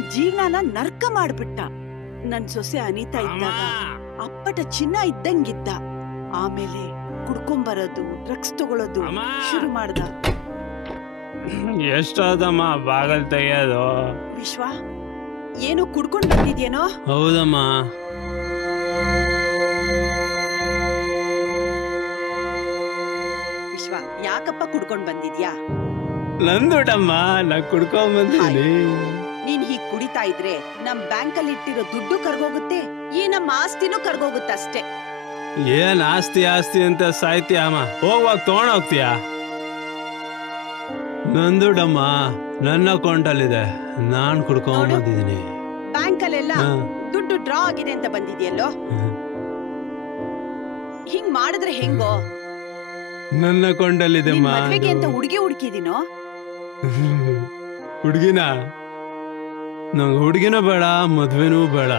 ನನ್ ಜೀವನನ ನರ್ಕ ಮಾಡ್ಬಿಟ್ಟ. ನನ್ ಸೊಸೆ ಅನಿತಾ ಇದ್ದಾಗ ಅಪ್ಪಟ ಚಿನ್ನ ಇದ್ದಂಗಿದ್ದ. ಆಮೇಲೆ ಕುಡ್ಕೊಂಬರೋದು, ಡ್ರಗ್ಸ್ ತಗೊಳ್ಳೋದು ಶುರು ಮಾಡ್ದ. ಎಷ್ಟೋದಮ್ಮ ಬಾಗಲ್ ತೆಗೆಯೋದು? ವಿಶ್ವ, ಏನು ಕುಡ್ಕೊಂಡ್ ಬಂದಿದ್ಯೇನೋ? ಹೌದಮ್ಮ. ವಿಶ್ವ, ಯಾಕಪ್ಪ ಕುಡ್ಕೊಂಡ್ ಬಂದಿದ್ಯಾ? ನಂದುಟಮ್ಮ, ನಾ ಕುಡ್ಕೊಂಡ್ ಬಂದಿದ್ದೀನಿ. ನೀನ್ ಹೀಗ್ ಕುಡಿತಾ ಇದ್ರೆ ನಮ್ ಬ್ಯಾಂಕಲ್ಲಿ ಇಟ್ಟಿರೋ ದುಡ್ಡು ಕರ್ಗೋಗುತ್ತೆ, ಈ ನಮ್ಮ ಆಸ್ತಿನೂ ಕರ್ಗೋಗುತ್ತಷ್ಟೇ. ಏನ್ ಆಸ್ತಿ ಆಸ್ತಿ ಅಂತ ಸಾಯ್ತೀಯಮ್ಮ? ಹೋಗುವಾಗ ತಗೊಂಡೋಗ್ತೀಯ? ನಂದುಡಮ್ಮ, ನನ್ನ ಅಕೌಂಟಲ್ಲಿದೆ, ನಾನ್ ಕುಡ್ಕೊಂಡ್ ಬಂದಿದ್ದೀನಿ. ಬ್ಯಾಂಕಲ್ಲೆಲ್ಲ ದುಡ್ಡು ಡ್ರಾ ಆಗಿದೆ ಅಂತ ಬಂದಿದ್ಯಲ್ಲೋ? ಹಿಂಗ್ ಮಾಡಿದ್ರೆ ಹೆಂಗೋ? ನನ್ನ ಅಕೌಂಟಲ್ಲಿದೆ. ಮದ್ವೆಗೆ ಅಂತ ಹುಡುಗಿ ಹುಡುಕಿದೀನೋ? ಹುಡುಗಿನ? ನಂಗೆ ಹುಡುಗಿನೂ ಬೇಡ, ಮದ್ವೆನೂ ಬೇಡ.